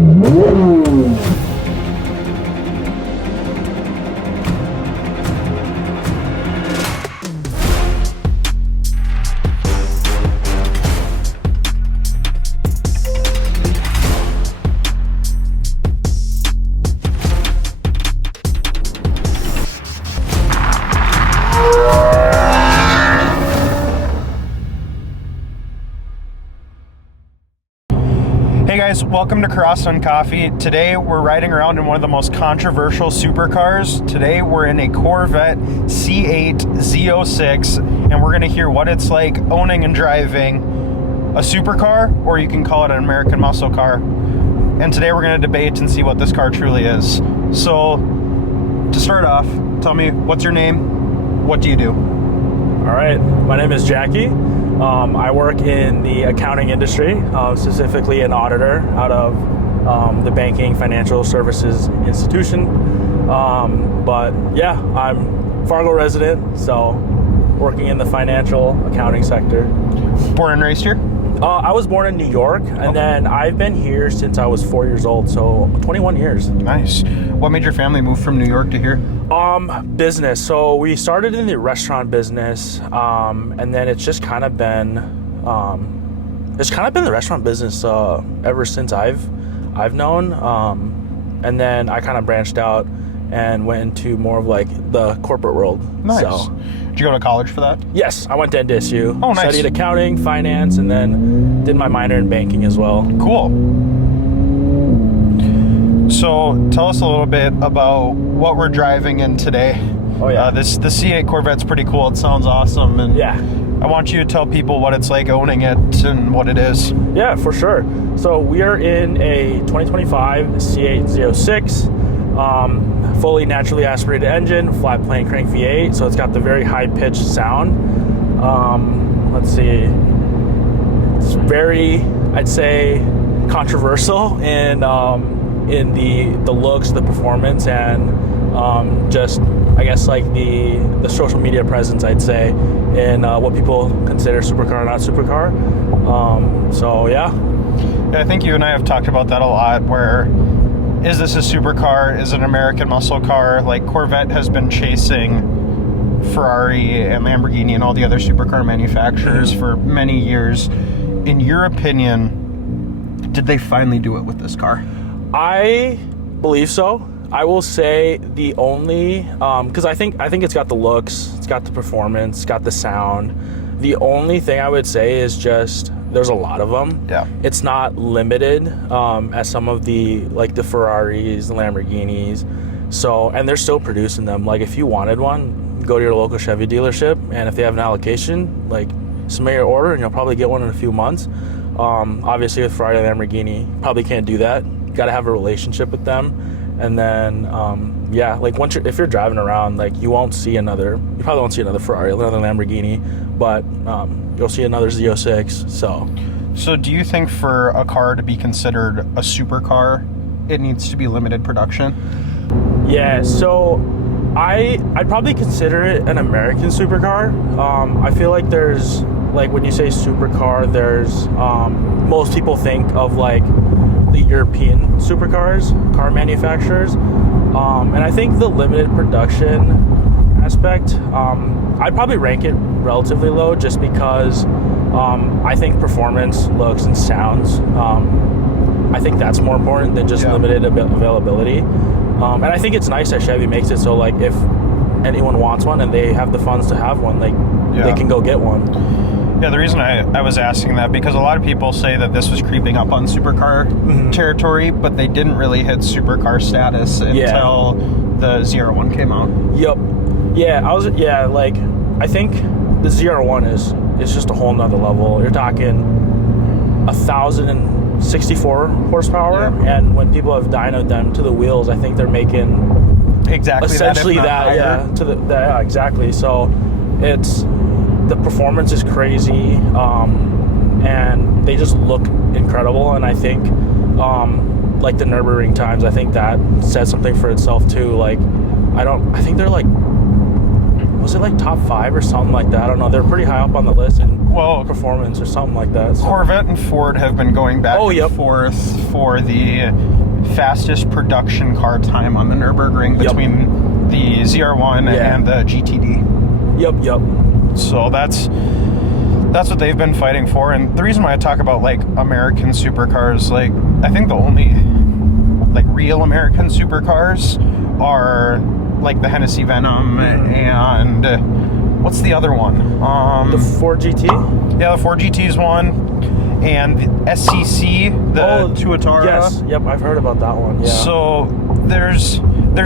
Hey guys, welcome to Carasta Coffee. Today we're riding around in one of the most controversial supercars. Today we're in a Corvette C8 Z06 and we're going to hear what it's like owning and driving a supercar, or you can call it an American muscle car. And today we're going to debate and see what this car truly is. So to start off, tell me, what's your name? What do you do? All right, my name is Jackie. I work in the accounting industry, specifically an auditor out of the banking financial services institution. But yeah, I'm Fargo resident, so working in the financial accounting sector. Born and raised here? I was born in New York, and then I've been here since I was 4 years old, so 21 years. Nice. What made your family move from New York to here? Business. So we started in the restaurant business, and then it's just kind of been, the restaurant business ever since I've known. And then I kind of branched out and went into more of like the corporate world. Nice. So, did you go to college for that? Yes, I went to NDSU. Oh, nice. Studied accounting, finance, and then did my minor in banking as well. Cool. So tell us a little bit about what we're driving in today. Oh yeah. The C8 Corvette's pretty cool. It sounds awesome. And yeah. I want you to tell people what it's like owning it and what it is. Yeah, for sure. So we are in a 2025 C8 Z06. Fully naturally aspirated engine, flat plane crank V8, so it's got the very high pitched sound. Let's see, it's very, I'd say, controversial in the looks, the performance, and just, I guess, like the social media presence, I'd say, in what people consider supercar or not supercar. So yeah. I think you and I have talked about that a lot, where is this a supercar? Is it an American muscle car? Like, Corvette has been chasing Ferrari and Lamborghini and all the other supercar manufacturers for many years. In your opinion, did they finally do it with this car? I believe so. I will say the only, because I think it's got the looks, it's got the performance, it's got the sound. The only thing I would say is just, there's a lot of them. Yeah. It's not limited as some of the, like the Ferraris, the Lamborghinis. So, and they're still producing them. Like, if you wanted one, go to your local Chevy dealership, and if they have an allocation, like, submit your order and you'll probably get one in a few months. Obviously with Ferrari and Lamborghini, probably can't do that. You gotta have a relationship with them. And then, yeah, like if you're driving around, like you probably won't see another Ferrari, another Lamborghini, but you'll see another Z06, So do you think for a car to be considered a supercar, it needs to be limited production? Yeah, so I'd probably consider it an American supercar. I feel like there's, like, when you say supercar, there's, most people think of like the European supercars, car manufacturers. And I think the limited production aspect, I'd probably rank it relatively low, just because I think performance, looks, and sounds, I think that's more important than just limited availability. And I think it's nice that Chevy makes it so, like, if anyone wants one and they have the funds to have one, like, they can go get one. Yeah, the reason I was asking that, because a lot of people say that this was creeping up on supercar territory, but they didn't really hit supercar status until the Z01 came out. Yep. Yeah, like, I think the Z01 is just a whole nother level. You're talking 1,064 horsepower, and when people have dynoed them to the wheels, I think they're making exactly essentially that, exactly. So it's, the performance is crazy, and they just look incredible. And I think, like the Nürburgring times, I think that says something for itself too. Like, I think they're like was it like top 5 or something like that? I don't know. They're pretty high up on the list in performance or something like that. So. Corvette and Ford have been going back and forth for the fastest production car time on the Nürburgring between the ZR1 and the GTD. Yep. So that's what they've been fighting for. And the reason why I talk about like American supercars, like I think the only like real American supercars are like the Hennessy Venom and what's the other one? The Ford GT? Yeah, the Ford GT's one. And the SCC, the Tuatara. Yes, yep, I've heard about that one. Yeah. So there's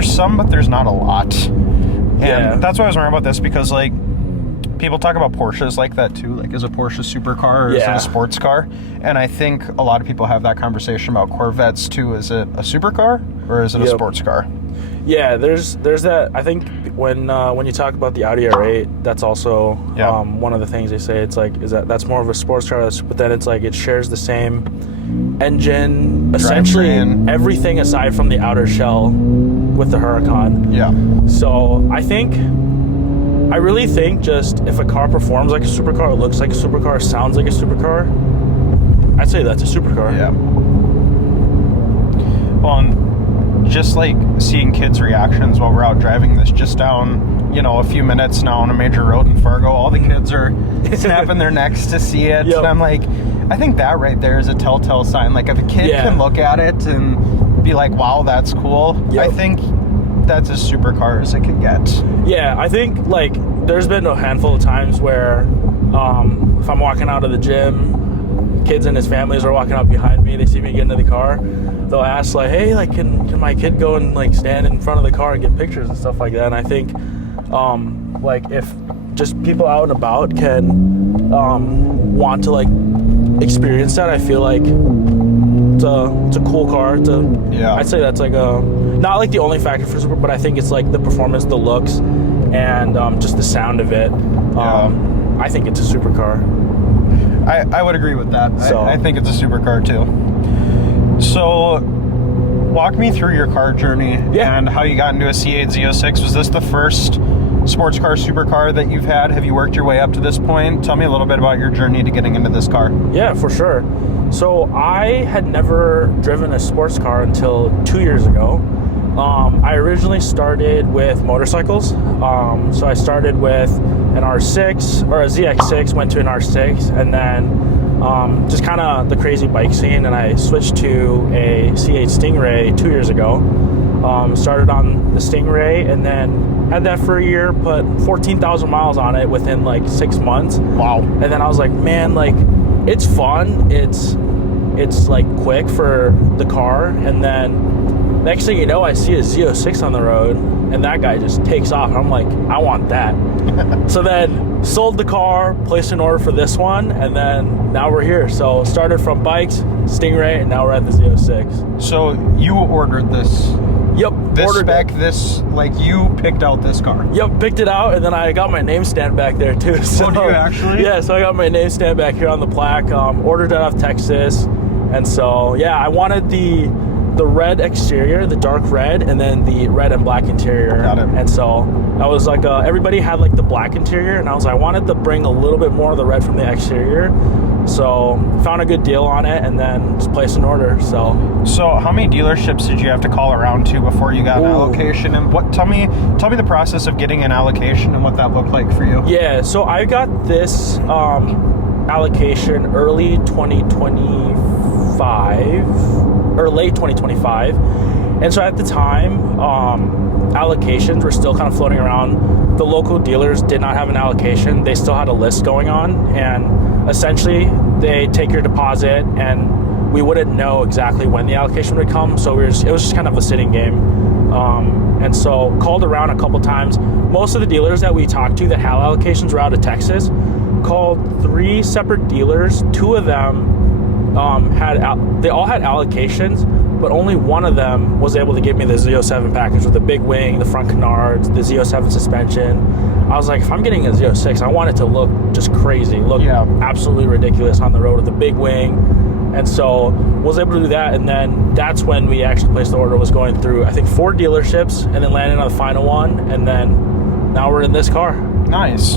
some, but there's not a lot. And that's why I was wondering about this, because like people talk about Porsches like that too. Like, is a Porsche a supercar or is it a sports car? And I think a lot of people have that conversation about Corvettes too. Is it a supercar or is it a sports car? Yeah, there's that. I think when you talk about the Audi R8, that's also one of the things they say. It's like that's more of a sports car, but then it's like it shares the same engine, essentially everything aside from the outer shell with the Huracan. Yeah. So I really think just if a car performs like a supercar, it looks like a supercar, sounds like a supercar, I'd say that's a supercar. Yeah. Well, and just like seeing kids' reactions while we're out driving this just down, a few minutes now on a major road in Fargo, all the kids are snapping their necks to see it. And I'm like, I think that right there is a telltale sign. Like if a kid can look at it and be like, wow, that's cool. I think that's as supercar as it could get. Yeah, I think like there's been a handful of times where if I'm walking out of the gym, kids and his families are walking up behind me, they see me get into the car, they'll ask like, hey, like can my kid go and like stand in front of the car and get pictures and stuff like that. And I think like if just people out and about can want to like experience that, I feel like it's a cool car. I'd say that's like not like the only factor for super, but I think it's like the performance, the looks, and just the sound of it. I think it's a supercar. I would agree with that. So, I think it's a supercar too. So walk me through your car journey and how you got into a C8 Z06. Was this the first sports car, supercar that you've had? Have you worked your way up to this point? Tell me a little bit about your journey to getting into this car. Yeah, for sure. So I had never driven a sports car until 2 years ago. I originally started with motorcycles. So I started with an R6 or a ZX6, went to an R6, and then just kind of the crazy bike scene, and I switched to a C8 Stingray 2 years ago. Started on the Stingray and then had that for a year, put 14,000 miles on it within like 6 months. Wow. And then I was like, man, like it's fun. It's like quick for the car. And then next thing you know, I see a Z06 on the road and that guy just takes off. And I'm like, I want that. So then sold the car, placed an order for this one, and then now we're here. So started from bikes, Stingray, and now we're at the Z06. So you ordered this? Yep. This spec, you picked out this car? Yep, picked it out, and then I got my name stand back there too. So, oh, do you actually? Yeah, so I got my name stand back here on the plaque. Ordered it out of Texas, and so yeah, I wanted the red exterior, the dark red, and then the red and black interior. Got it. And so I was like, everybody had like the black interior, and I was like, I wanted to bring a little bit more of the red from the exterior. So found a good deal on it, and then just placed an order. So how many dealerships did you have to call around to before you got an allocation? And tell me the process of getting an allocation and what that looked like for you. Yeah, so I got this allocation early 2025 or late 2025, and so at the time allocations were still kind of floating around. The local dealers did not have an allocation. They still had a list going on, and essentially they take your deposit and we wouldn't know exactly when the allocation would come, so it was just kind of a sitting game. And so called around a couple times. Most of the dealers that we talked to that had allocations were out of Texas. Called 3 separate dealers. 2 of them they all had allocations, but only one of them was able to give me the Z07 package with the big wing, the front canards, the Z07 suspension. I was like, if I'm getting a Z06, I want it to look just crazy, absolutely ridiculous on the road with the big wing. And so was able to do that, and then that's when we actually placed the order. Was going through, I think, 4 dealerships, and then landed on the final one, and then now we're in this car. Nice.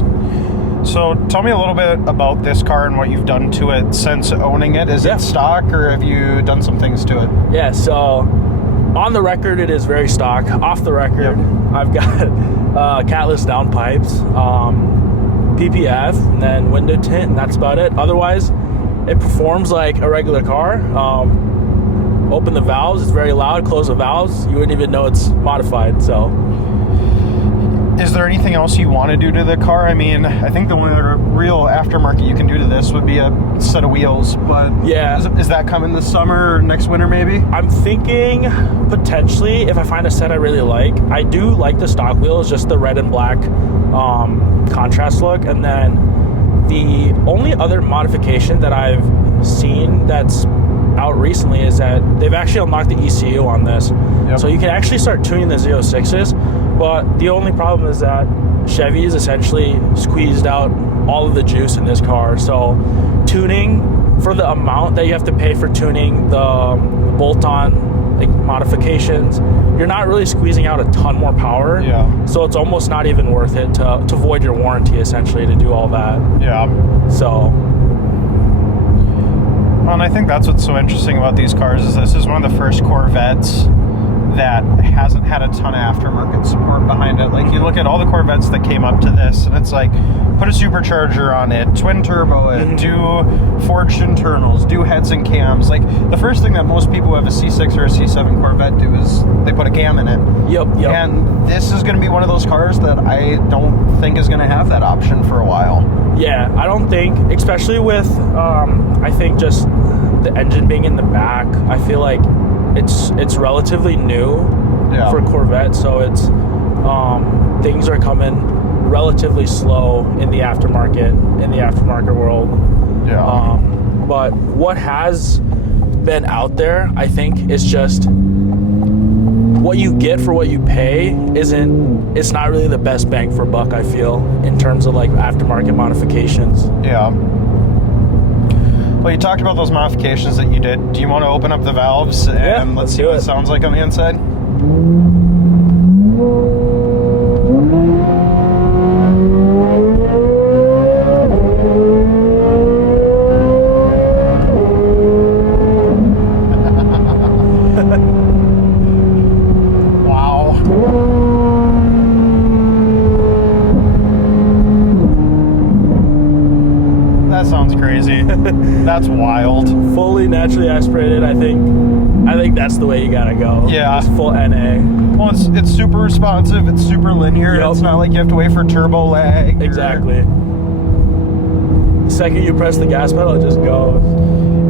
So tell me a little bit about this car and what you've done to it since owning it. Is it stock, or have you done some things to it? Yeah, so on the record, it is very stock. Off the record, I've got catless downpipes, PPF, and then window tint, and that's about it. Otherwise, it performs like a regular car. Open the valves, it's very loud. Close the valves, you wouldn't even know it's modified. So, is there anything else you want to do to the car? I mean, I think the only other real aftermarket you can do to this would be a set of wheels, but yeah, is that coming this summer or next winter maybe? I'm thinking potentially if I find a set I really like. I do like the stock wheels, just the red and black contrast look, and then the only other modification that I've seen that's out recently is that they've actually unlocked the ECU on this. So you can actually start tuning the Z06s, but the only problem is that Chevy's essentially squeezed out all of the juice in this car. So tuning, for the amount that you have to pay for tuning the bolt-on like modifications, you're not really squeezing out a ton more power. So it's almost not even worth it to void your warranty essentially to do all that. So. And I think that's what's so interesting about these cars is this is one of the first Corvettes that hasn't had a ton of aftermarket support behind it. Like you look at all the Corvettes that came up to this, and it's like, put a supercharger on it, twin turbo it, do forged internals, do heads and cams. Like the first thing that most people who have a C6 or a C7 Corvette do is they put a cam in it. And this is going to be one of those cars that I don't think is going to have that option for a while. Yeah, I don't think, especially with, I think just the engine being in the back, I feel like it's relatively new for Corvette, so it's things are coming relatively slow in the aftermarket world. But what has been out there, I think, is just what you get for what you pay it's not really the best bang for buck, I feel, in terms of like aftermarket modifications. Well, you talked about those modifications that you did. Do you want to open up the valves and let's see what it sounds like on the inside? Crazy. That's wild. Fully naturally aspirated. I think that's the way you gotta go. Just full NA. Well, it's super responsive. It's super linear. It's not like you have to wait for turbo lag. Exactly. The second you press the gas pedal, it just goes.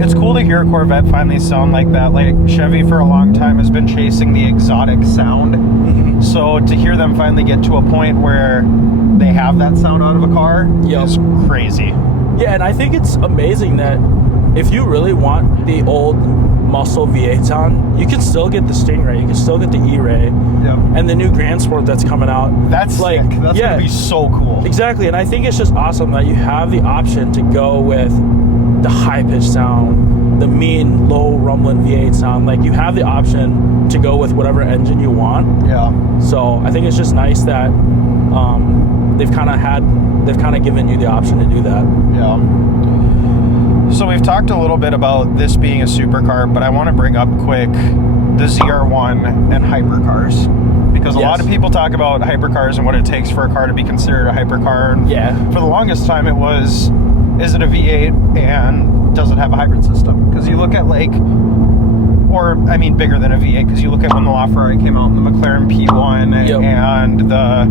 It's cool to hear a Corvette finally sound like that. Like Chevy for a long time has been chasing the exotic sound. So to hear them finally get to a point where they have that sound out of a car is crazy. Yeah, and I think it's amazing that if you really want the old muscle V8 sound, you can still get the Stingray, you can still get the E-Ray, and the new Grand Sport that's coming out. That's like, sick. That's gonna be so cool. Exactly, and I think it's just awesome that you have the option to go with the high-pitched sound, the mean, low rumbling V8 sound. Like you have the option to go with whatever engine you want. So I think it's just nice that they've kind of given you the option to do that. So we've talked a little bit about this being a supercar, but I want to bring up quick the ZR1 and hypercars, because a lot of people talk about hypercars and what it takes for a car to be considered a hypercar. And for the longest time it was, is it a V8 and does it have a hybrid system? Because you look at like, or I mean bigger than a V8, because you look at when the LaFerrari came out and the McLaren P1 and the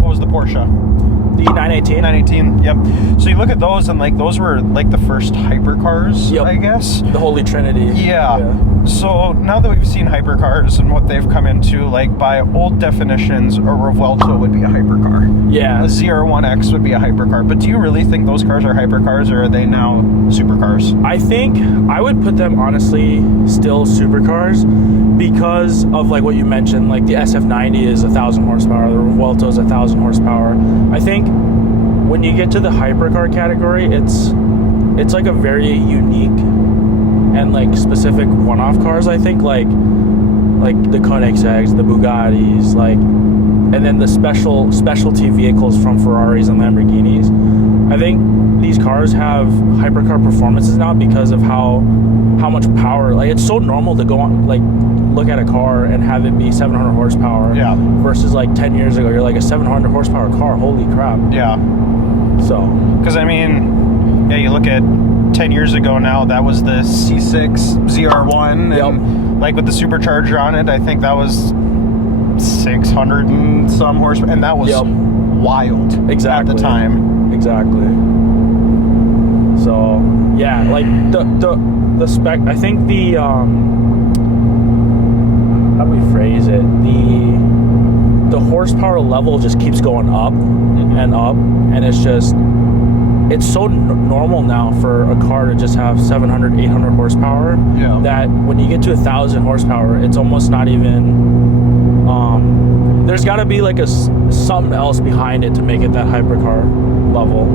what was the Porsche? The 918. 918, yep. So you look at those and like those were like the first hypercars, I guess. The Holy Trinity. So now that we've seen hypercars and what they've come into, like by old definitions, a Revuelto would be a hypercar. A ZR1X would be a hypercar. But do you really think those cars are hypercars, or are they now supercars? I think I would put them honestly still supercars because of like what you mentioned, like the SF90 is 1,000 horsepower, the Revuelto is 1,000 horsepower. I think when you get to the hypercar category, it's like a very unique and like specific one-off cars. I think like the Koenigseggs, the Bugattis, like and then the specialty vehicles from Ferraris and Lamborghinis. I think these cars have hypercar performances now because of how much power. Like, it's so normal to go on, like, look at a car and have it be 700 horsepower. Yeah. Versus like 10 years ago, you're like, a 700 horsepower car. Holy crap. Yeah. So. Because I mean, yeah, you look at 10 years ago now, that was the C6 ZR1, and like with the supercharger on it, I think that was 600 and some horsepower, and that was wild at the time. Exactly. So yeah, like the spec. I think the how do we phrase it? The horsepower level just keeps going up and up, and it's so normal now for a car to just have 700, 800 horsepower that when you get to 1,000 horsepower, it's almost not even. There's got to be like something else behind it to make it that hypercar level.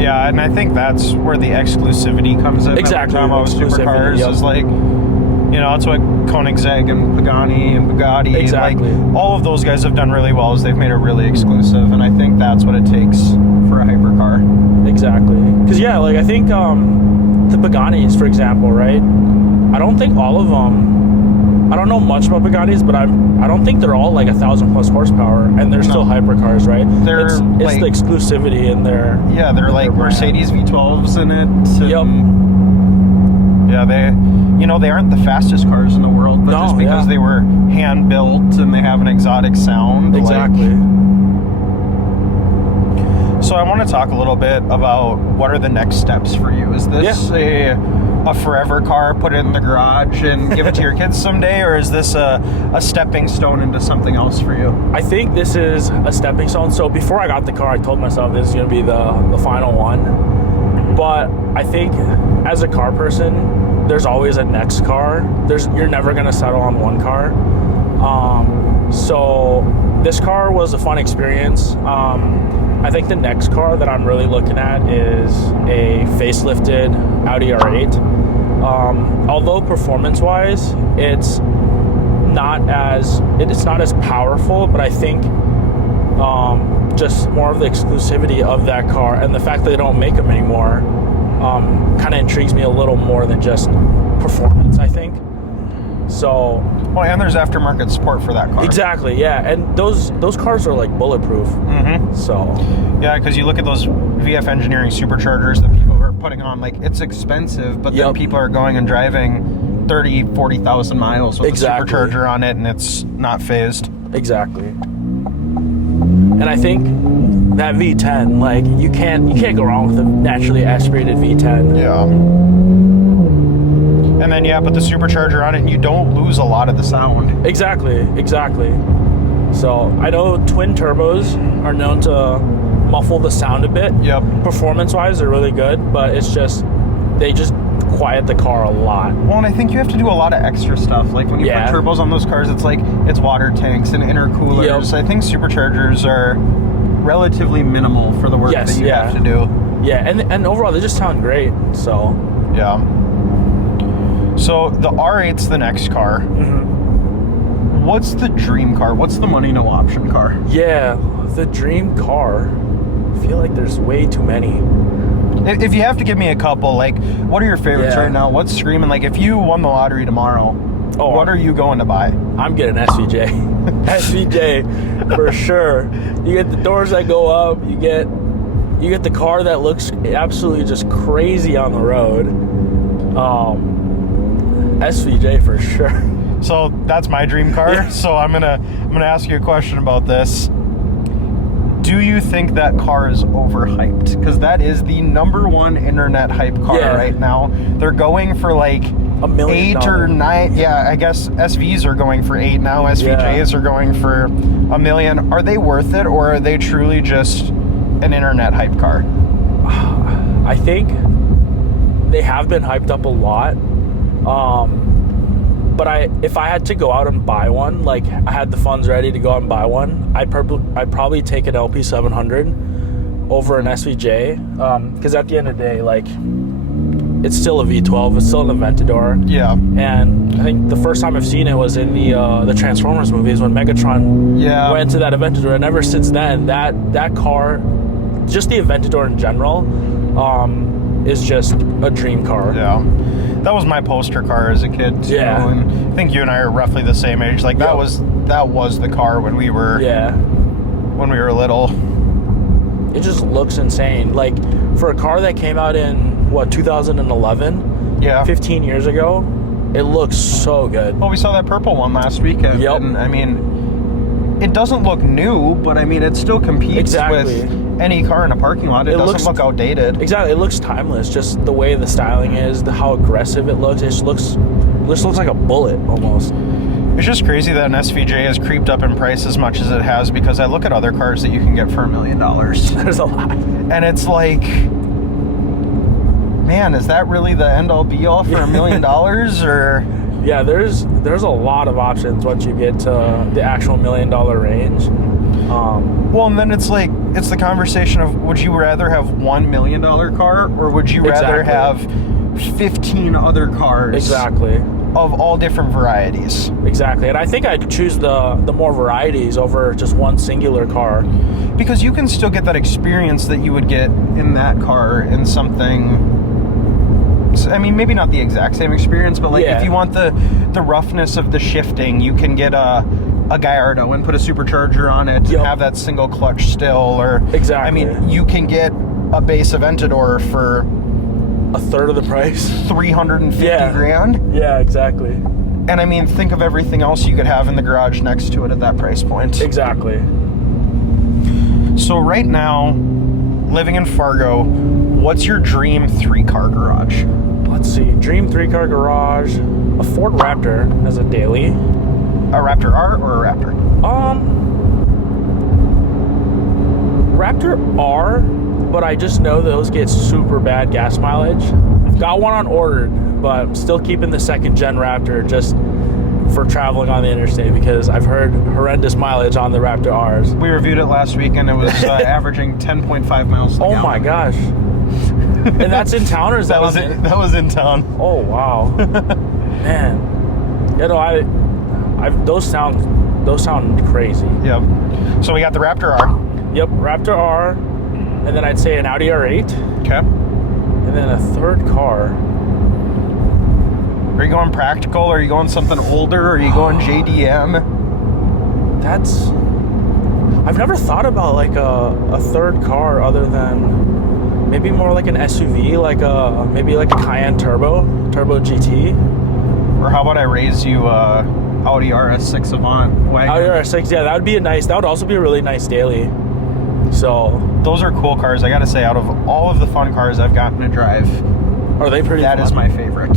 Yeah, and I think that's where the exclusivity comes in. Exactly. That we're talking about supercars is like, you know, that's what Koenigsegg and Pagani and Bugatti, exactly. like all of those guys have done really well. Is they've made it really exclusive, and I think that's what it takes for a hypercar. Exactly. Because yeah, like I think the Paganis, for example, right? I don't think all of them. I don't know much about Bugattis, but I don't think they're all like 1,000 plus horsepower, and they're still hypercars, right? They're it's like, the exclusivity in their they're like Mercedes V12s in it. Yeah, they aren't the fastest cars in the world, but just because they were hand built and they have an exotic sound. Exactly. So I want to talk a little bit about what are the next steps for you. Is this a forever car, put it in the garage and give it to your kids someday, or is this a stepping stone into something else for you? I think this is a stepping stone. So before I got the car, I told myself this is going to be the final one. But I think as a car person, there's always a next car. You're never going to settle on one car. So this car was a fun experience. I think the next car that I'm really looking at is a facelifted Audi R8. Although performance-wise, it's not as powerful, but I think just more of the exclusivity of that car and the fact that they don't make them anymore kind of intrigues me a little more than just performance, I think. So, well, and there's aftermarket support for that car. Exactly, yeah, and those cars are like bulletproof. So, yeah, because you look at those VF Engineering superchargers that people are putting on, like it's expensive, but then people are going and driving 30, 40,000 miles with a supercharger on it, and it's not phased. Exactly. And I think that V10, like you can't go wrong with a naturally aspirated V10. Yeah. And then put the supercharger on it, and you don't lose a lot of the sound. Exactly. So I know twin turbos are known to muffle the sound a bit. Performance-wise, they're really good, but they just quiet the car a lot. Well, and I think you have to do a lot of extra stuff. Like when you put turbos on those cars, it's water tanks and intercoolers. I think superchargers are relatively minimal for the work that you have to do. Yeah, and overall they just sound great. So So the R8's the next car. What's the dream car? What's the money no option car? Yeah, the dream car. I feel like there's way too many. If you have to give me a couple, like, what are your favorites right now? What's screaming? Like, if you won the lottery tomorrow, what are you going to buy? I'm getting SVJ. SVJ, for sure. You get the doors that go up. You get the car that looks absolutely just crazy on the road. SVJ for sure. So that's my dream car. So I'm gonna ask you a question about this. Do you think that car is overhyped? Because that is the #1 internet hype car right now. They're going for like $1 million. 8 or 9. Yeah, I guess SVs are going for 8 now. SVJs are going for $1 million. Are they worth it, or are they truly just an internet hype car? I think they have been hyped up a lot. But if I had to go out and buy one, like I had the funds ready to go out and buy one, I'd probably take an LP700 over an SVJ. Because at the end of the day, like it's still a V12. It's still an Aventador. Yeah. And I think the first time I've seen it was in the Transformers movies when Megatron went to that Aventador. And ever since then, that car, just the Aventador in general, is just a dream car. Yeah. That was my poster car as a kid too. Yeah. And I think you and I are roughly the same age. Like that was the car when we were little. It just looks insane. Like for a car that came out in 2011? Yeah. 15 years ago, it looks so good. Well, we saw that purple one last weekend. Yep. And I mean, it doesn't look new, but I mean, it still competes with any car in a parking lot. It doesn't look outdated. Exactly. It looks timeless. Just the way the styling is, how aggressive it looks. It just looks like a bullet almost. It's just crazy that an SVJ has creeped up in price as much as it has, because I look at other cars that you can get for $1 million. There's a lot. And it's like, man, is that really the end-all be-all for $1 million? Or yeah, there's a lot of options once you get to the actual $1 million range. Well, and then it's the conversation of, would you rather have $1 million car, or would you rather have 15 other cars? Exactly. Of all different varieties. Exactly. And I think I'd choose the more varieties over just one singular car. Because you can still get that experience that you would get in that car in something. I mean, maybe not the exact same experience, but if you want the roughness of the shifting, you can get a Gallardo and put a supercharger on it and have that single clutch still. Or exactly. I mean, you can get a base Aventador for a third of the price. 350 grand. Yeah, exactly. And I mean, think of everything else you could have in the garage next to it at that price point. Exactly. So right now, living in Fargo, what's your dream 3-car garage? Let's see. Dream 3-car garage. A Ford Raptor as a daily. A Raptor R or a Raptor? Raptor R, but I just know those get super bad gas mileage. I've got one on ordered, but I'm still keeping the 2nd-gen Raptor just for traveling on the interstate, because I've heard horrendous mileage on the Raptor Rs. We reviewed it last week, and it was averaging 10.5 miles per gallon. Oh my gosh. And that's in town, or is that that was in town. Oh wow. Man. You know, those sound crazy. Yep. So we got the Raptor R. Yep, Raptor R. And then I'd say an Audi R8. Okay. And then a third car. Are you going practical? Are you going something older? Are you going JDM? I've never thought about like a third car other than maybe more like an SUV, maybe like a Cayenne Turbo GT. Or how about I raise you Audi RS6 Avant wagon? Audi RS6, yeah, that would also be a really nice daily. So those are cool cars. I gotta say, out of all of the fun cars I've gotten to drive, are they pretty fun? That is my favorite.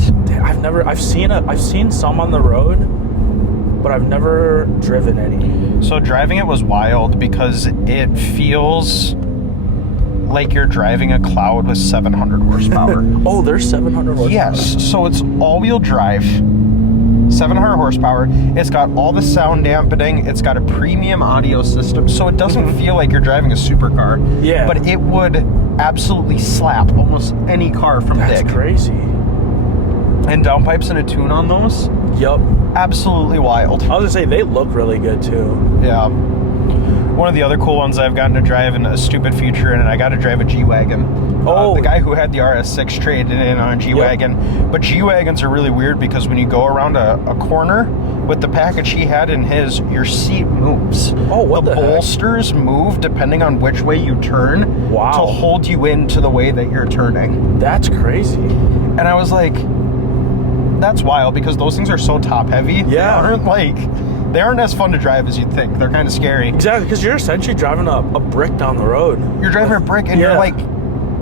I've seen some on the road, but I've never driven any. So driving it was wild because it feels like you're driving a Cloud with 700 horsepower. Oh, there's 700 horsepower? Yes. So it's all-wheel drive, 700 horsepower. It's got all the sound dampening. It's got a premium audio system, so it doesn't feel like you're driving a supercar. Yeah. But it would absolutely slap almost any car from Dick. That's crazy. And downpipes and a tune on those? Yup. Absolutely wild. I was gonna say, they look really good too. Yeah. One of the other cool ones I've gotten to drive, and a stupid feature in it, I got to drive a G-Wagon. The guy who had the RS6 traded in on a G-Wagon. Yep. But G-Wagons are really weird because when you go around a corner, with the package he had in his, your seat moves. Oh, what the heck? bolsters move depending on which way you turn. Wow. To hold you into the way that you're turning. That's crazy. And I was like, that's wild, because those things are so top heavy. Yeah. They aren't as fun to drive as you'd think. They're kind of scary. Exactly, because you're essentially driving a brick down the road. You're driving a brick, and you're like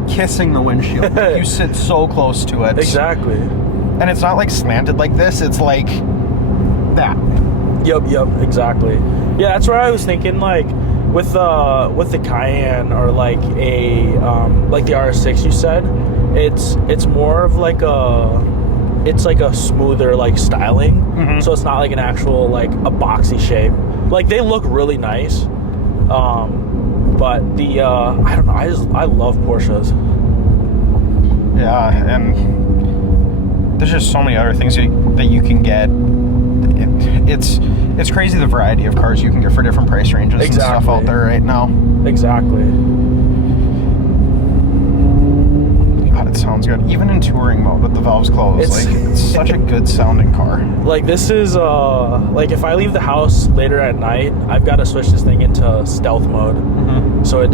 kissing the windshield. You sit so close to it. Exactly. And it's not like slanted like this. It's like that. Yep, exactly. Yeah, that's where I was thinking, like with the Cayenne, or like the RS6 you said, it's more of like it's like a smoother like styling. Mm-hmm. So it's not like an actual like a boxy shape. Like they look really nice. But the I don't know, I love Porsches. Yeah, and there's just so many other things that you can get. It's crazy the variety of cars you can get for different price ranges and stuff out there right now. Exactly. God, it sounds good. Even in touring mode with the valves closed, it's such a good sounding car. Like this is like if I leave the house later at night, I've got to switch this thing into stealth mode, so it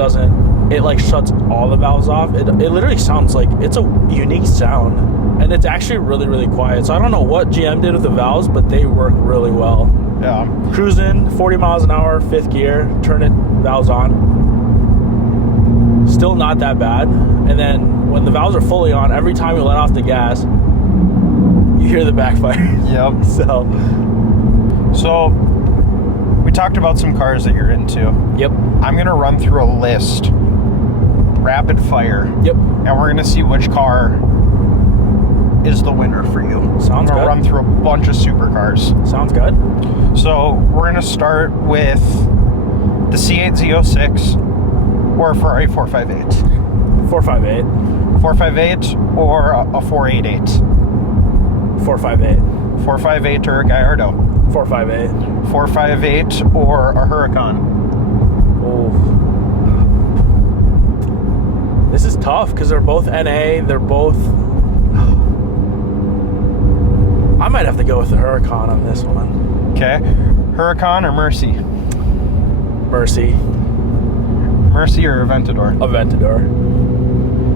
like shuts all the valves off. It literally sounds like it's a unique sound, and it's actually really, really quiet. So I don't know what GM did with the valves, but they work really well. Yeah. Cruising 40 miles an hour, 5th gear, turn it, valves on. Still not that bad. And then when the valves are fully on, every time you let off the gas, you hear the backfire. Yep. So we talked about some cars that you're into. Yep. I'm going to run through a list, rapid fire. Yep. And we're going to see which car is the winner for you. Sounds good. We'll run through a bunch of supercars. Sounds good. So we're going to start with the C8 Z06 or a Ferrari 458. 458. 458 or a 488. 458. 458 or a Gallardo. 458. 458 or a Huracan. Oh. This is tough because they're both NA. They're both... I might have to go with the Huracan on this one. Okay. Huracan or Mercy? Mercy. Mercy or Aventador? Aventador.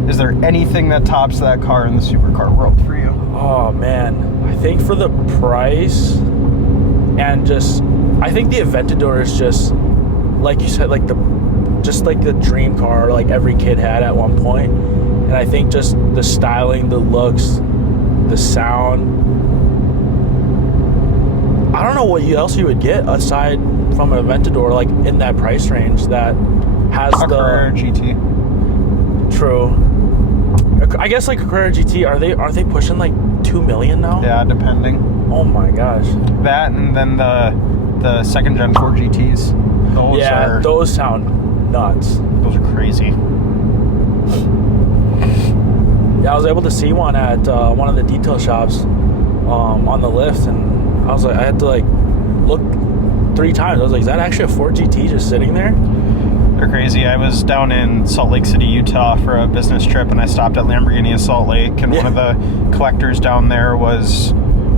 Is there anything that tops that car in the supercar world for you? Oh, man. I think for the price and just... I think the Aventador is just, like you said, like the dream car like every kid had at one point. And I think just the styling, the looks, the sound... I don't know what else you would get aside from an Aventador, like in that price range that has a Carrera GT. True. I guess like a Carrera GT, are they pushing like 2 million now? Yeah, depending. Oh my gosh. That and then the second gen 4 GTs. Those sound nuts. Those are crazy. Yeah, I was able to see one at one of the detail shops on the lift, and I was like, I had to like look 3 times. I was like, is that actually a Ford GT just sitting there? They're crazy. I was down in Salt Lake City, Utah for a business trip, and I stopped at Lamborghini of Salt Lake, and one of the collectors down there was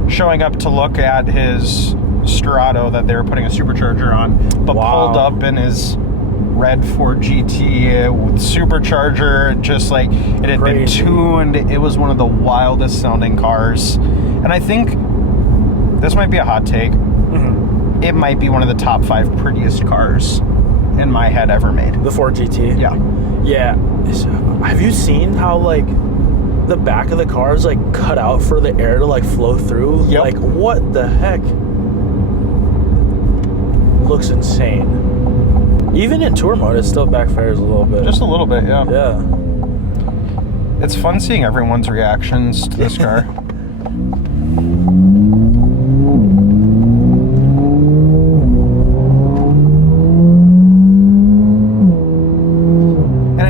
showing up to look at his Strato that they were putting a supercharger on, but pulled up in his red Ford GT with supercharger, just like it had been tuned. It was one of the wildest sounding cars, and I think this might be a hot take. It might be one of the top 5 prettiest cars in my head ever made. The Ford GT? Yeah. Yeah. Have you seen how like the back of the car is like cut out for the air to like flow through? Yep. Like what the heck? Looks insane. Even in tour mode, it still backfires a little bit. Just a little bit, yeah. Yeah. It's fun seeing everyone's reactions to this car.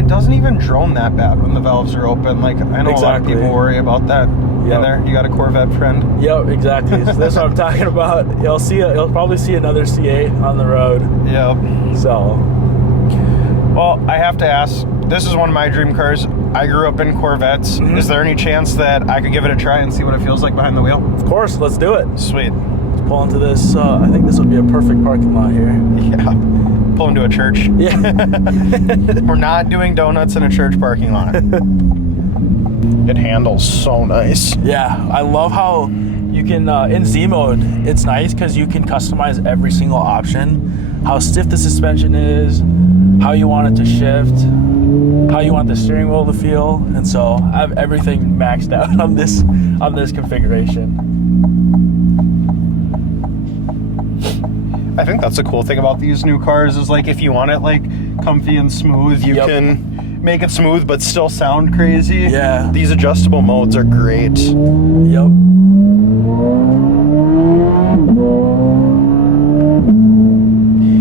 Doesn't even drone that bad when the valves are open. Like, I know a lot of people worry about that. Yep. There, you got a Corvette friend. Yep, exactly. So that's what I'm talking about. You'll probably see another C8 on the road. Yep. So, well, I have to ask. This is one of my dream cars. I grew up in Corvettes. Is there any chance that I could give it a try and see what it feels like behind the wheel? Of course, let's do it. Sweet. Let's pull into this. I think this would be a perfect parking lot here. Yeah. Pull into a church. Yeah. We're not doing donuts in a church parking lot. It handles so nice. Yeah, I love how you can, in Z mode, it's nice because you can customize every single option. How stiff the suspension is, how you want it to shift, how you want the steering wheel to feel. And so I have everything maxed out on this configuration. I think that's the cool thing about these new cars is like if you want it like comfy and smooth, you can make it smooth but still sound crazy. Yeah. These adjustable modes are great. Yep.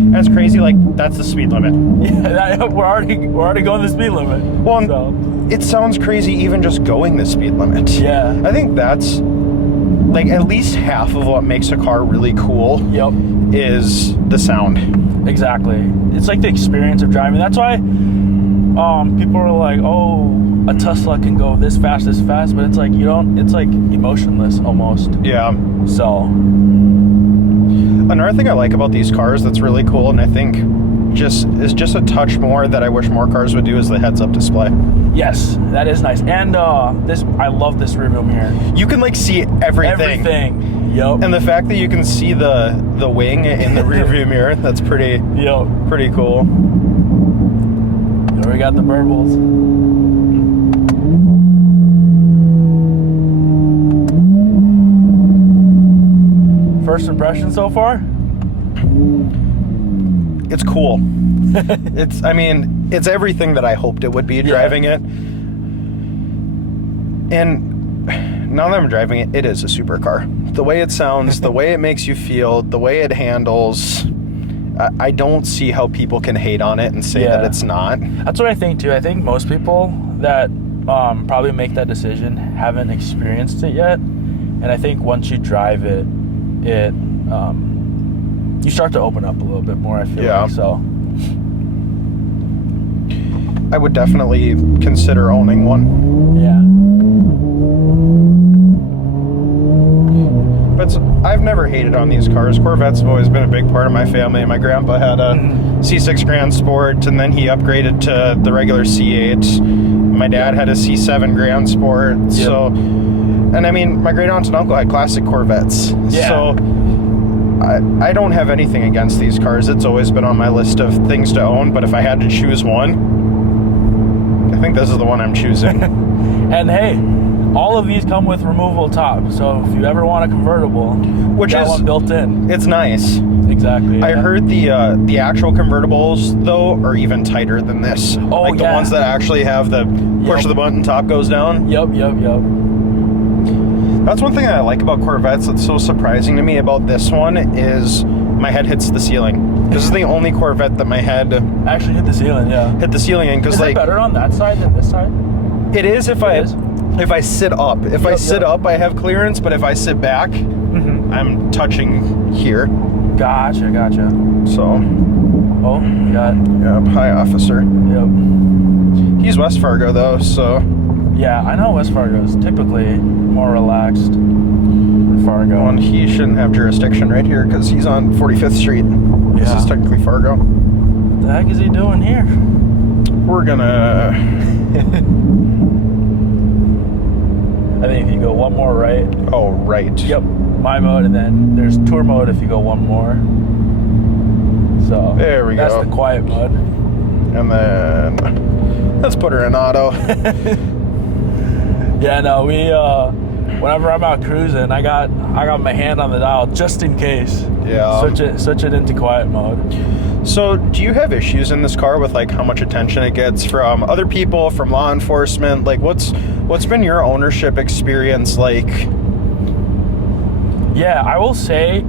And it's crazy, like that's the speed limit. Yeah, we're already going the speed limit. Well, it sounds crazy even just going the speed limit. Yeah. I think that's like at least half of what makes a car really cool Yep. is the sound. Exactly. It's like the experience of driving. That's why people are like, oh, a Tesla can go this fast, but it's like you don't. It's like emotionless almost. Yeah. So another thing I like about these cars that's really cool, and I think just a touch more that I wish more cars would do, is the heads-up display. yes, that is nice. And I love this rear view mirror. You can like see everything. Everything. Yep. And the fact that you can see the wing in the rear view mirror, that's pretty cool. There we got the burbles. First impression so far? It's cool. It's everything that I hoped it would be driving it. And now that I'm driving it, it is a supercar. The way it sounds, the way it makes you feel, the way it handles, I don't see how people can hate on it and say that it's not. That's what I think too. I think most people that probably make that decision haven't experienced it yet. And I think once you drive it, you start to open up a little bit more, I feel like. So I would definitely consider owning one. Yeah. But I've never hated on these cars. Corvettes have always been a big part of my family. My grandpa had a C6 Grand Sport, and then he upgraded to the regular C8. My dad had a C7 Grand Sport. Yep. So, and I mean, my great aunt and uncle had classic Corvettes. Yeah. So I don't have anything against these cars. It's always been on my list of things to own, but if I had to choose one, I think this is the one I'm choosing. And hey, all of these come with removable top, so if you ever want a convertible, which is one built in. It's nice. Exactly. I heard the actual convertibles though are even tighter than this. Oh, like the ones that actually have the push of the button, top goes down. Yep. That's one thing that I like about Corvettes that's so surprising to me about this one is my head hits the ceiling. This is the only Corvette that my head actually hit the ceiling. Yeah. Hit the ceiling in, because like, it better on that side than this side? It is if I sit up. If I sit up, I have clearance, but if I sit back, I'm touching here. Gotcha. So. Oh, we got. Yep, hi, officer. Yep. He's West Fargo, though, so. Yeah, I know West Fargo is typically more relaxed than Fargo. And he shouldn't have jurisdiction right here because he's on 45th Street. This is technically Fargo. What the heck is he doing here? We're gonna... I think if you go one more right. Oh, right. Yep, my mode, and then there's tour mode if you go one more. So there we go. That's the quiet mode. And then let's put her in auto. Yeah, no, we whenever I'm out cruising, I got my hand on the dial just in case. Yeah. Switch it into quiet mode. So, do you have issues in this car with like how much attention it gets from other people, from law enforcement? Like, what's been your ownership experience like? Yeah, I will say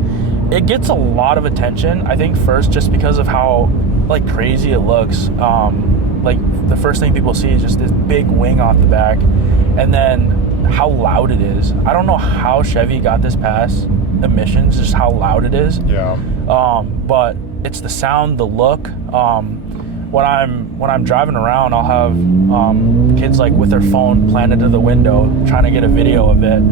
it gets a lot of attention. I think first just because of how like crazy it looks. Like the first thing people see is just this big wing off the back, and then how loud it is. I don't know how Chevy got this past emissions, just how loud it is. Yeah. But it's the sound, the look. When I'm driving around, I'll have kids like with their phone planted to the window trying to get a video of it,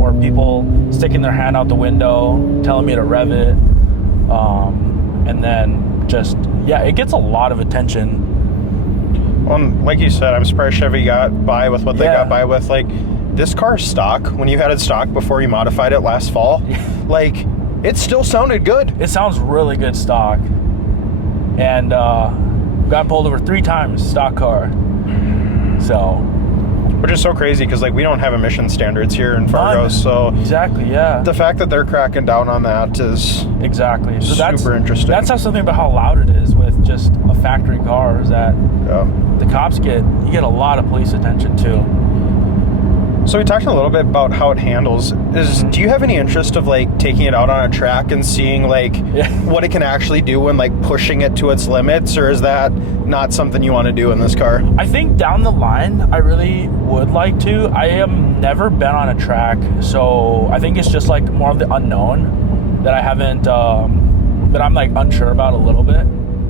or people sticking their hand out the window telling me to rev it, and then just it gets a lot of attention. Well, like you said, I'm surprised Chevy got by with what they got by with. Like, this car's stock, when you had it stock before you modified it last fall, like, it still sounded good. It sounds really good stock. And got pulled over 3 times, stock car. So. Which is so crazy because, like, we don't have emission standards here in Fargo, so. Exactly, yeah. The fact that they're cracking down on that is exactly so super interesting. That's something about how loud it is with just a factory car is that the cops get a lot of police attention too. So we talked a little bit about how it handles. Do you have any interest of like taking it out on a track and seeing like what it can actually do when like pushing it to its limits, or is that not something you want to do in this car? I think down the line, I really would like to. I have never been on a track, so I think it's just like more of the unknown that I haven't, that I'm like unsure about a little bit.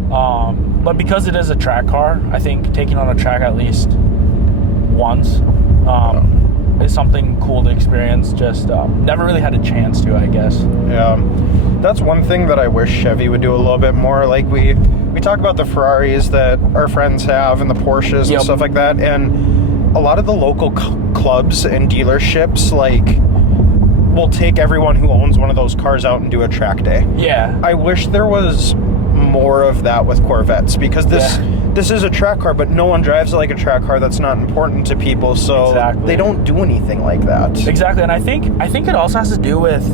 But because it is a track car, I think taking on a track at least once is something cool to experience. Just never really had a chance to, I guess. Yeah, that's one thing that I wish Chevy would do a little bit more. Like we talk about the Ferraris that our friends have and the Porsches and stuff like that, and a lot of the local clubs and dealerships like will take everyone who owns one of those cars out and do a track day. Yeah, I wish there was more of that with Corvettes, because this is a track car, but no one drives it like a track car. That's not important to people, so they don't do anything like that. Exactly. And I think it also has to do with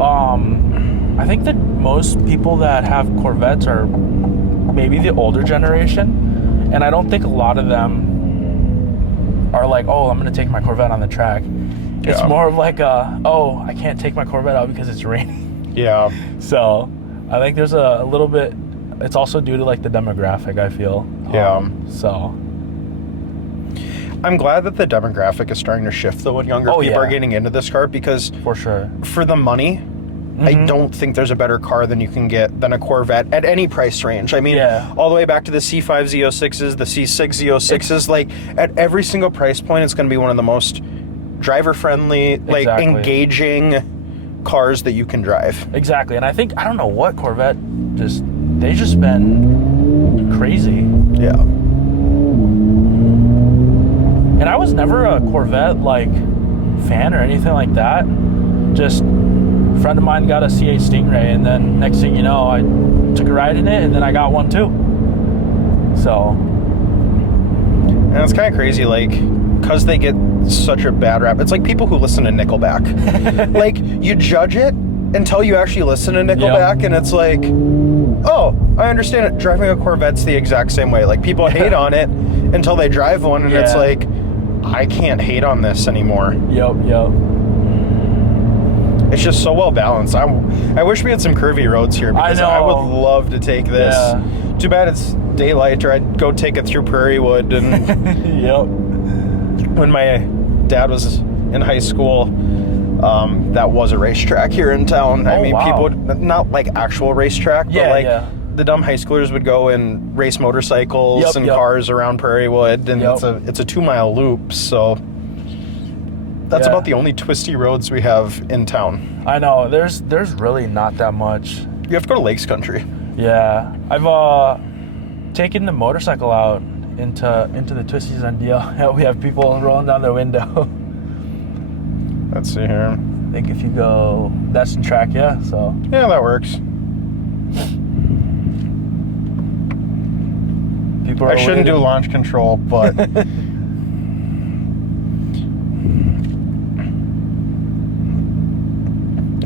I think that most people that have Corvettes are maybe the older generation, and I don't think a lot of them are like, oh, I'm gonna take my Corvette on the track. It's more of like oh, I can't take my Corvette out because it's raining. Yeah. So I think there's a little bit, it's also due to like the demographic, I feel. Yeah. So I'm glad that the demographic is starting to shift though, when younger people are getting into this car, because for sure, for the money, I don't think there's a better car than you can get than a Corvette at any price range. I mean, all the way back to the C5 Z06s, the C6 Z06s, like at every single price point, it's going to be one of the most driver-friendly, like engaging cars that you can drive. Exactly. And I think, I don't know what Corvette they just been crazy. Yeah. And I was never a Corvette like fan or anything like that. Just a friend of mine got a C8 Stingray, and then next thing you know, I took a ride in it, and then I got one too. So, and it's kind of crazy, like, because they get such a bad rap. It's like people who listen to Nickelback. Like, you judge it until you actually listen to Nickelback, and it's like, oh, I understand it. Driving a Corvette's the exact same way. Like, people hate on it until they drive one, and it's like, I can't hate on this anymore. Yep. It's just so well balanced. I wish we had some curvy roads here, because I would love to take this. Yeah. Too bad it's daylight, or I'd go take it through Prairie Wood. And yep. When my dad was in high school, that was a racetrack here in town. I mean, people would, not like actual racetrack, but like the dumb high schoolers would go and race motorcycles and cars around Prairie Wood, and it's a 2-mile loop. So that's about the only twisty roads we have in town. I know. There's really not that much. You have to go to Lakes Country. Yeah, I've taken the motorcycle out into the twisties on DL. We have people rolling down their window. Let's see here. I think if you go, that's the track, so. Yeah, that works. People are I shouldn't do launch control, but...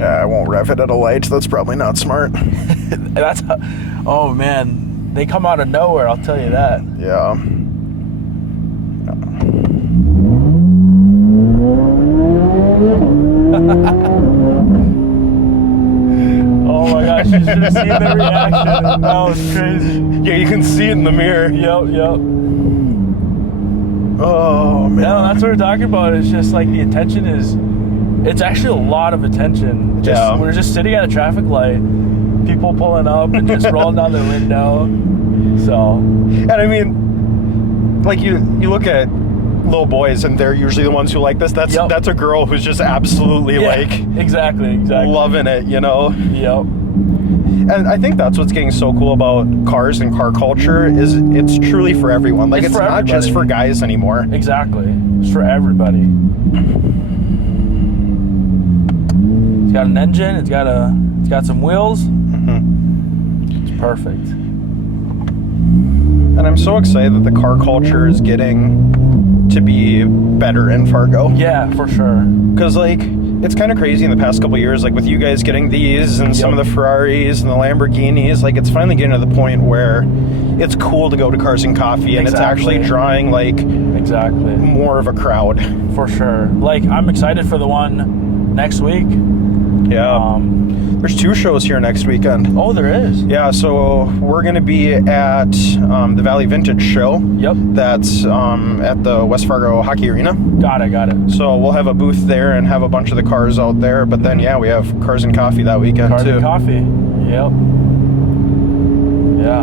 I won't rev it at a light. That's probably not smart. Oh man, they come out of nowhere, I'll tell you that. Yeah. Oh my gosh, you should have seen the reaction. That was crazy. Yeah, you can see it in the mirror. Yep. Oh man. Yeah, that's what we're talking about. It's just like the attention it's actually a lot of attention. We're just sitting at a traffic light, people pulling up and just rolling down their window. So, and I mean, like you look at little boys, and they're usually the ones who like this. That's a girl who's just absolutely exactly loving it, you know. Yep. And I think that's what's getting so cool about cars and car culture is it's truly for everyone. Like it's not just for guys anymore. Exactly, it's for everybody. It's got an engine. It's got some wheels. It's perfect. And I'm so excited that the car culture is getting to be better in Fargo. Yeah, for sure. Because like it's kind of crazy in the past couple of years, like with you guys getting these and some of the Ferraris and the Lamborghinis, like it's finally getting to the point where it's cool to go to Cars and Coffee, and it's actually drawing like more of a crowd. For sure. Like, I'm excited for the one next week. Yeah. There's 2 shows here next weekend. Oh, there is? Yeah, so we're going to be at the Valley Vintage Show. Yep. That's at the West Fargo Hockey Arena. Got it. So we'll have a booth there and have a bunch of the cars out there. But then, yeah, we have Cars and Coffee that weekend, Cars too. and Coffee. Yep. Yeah.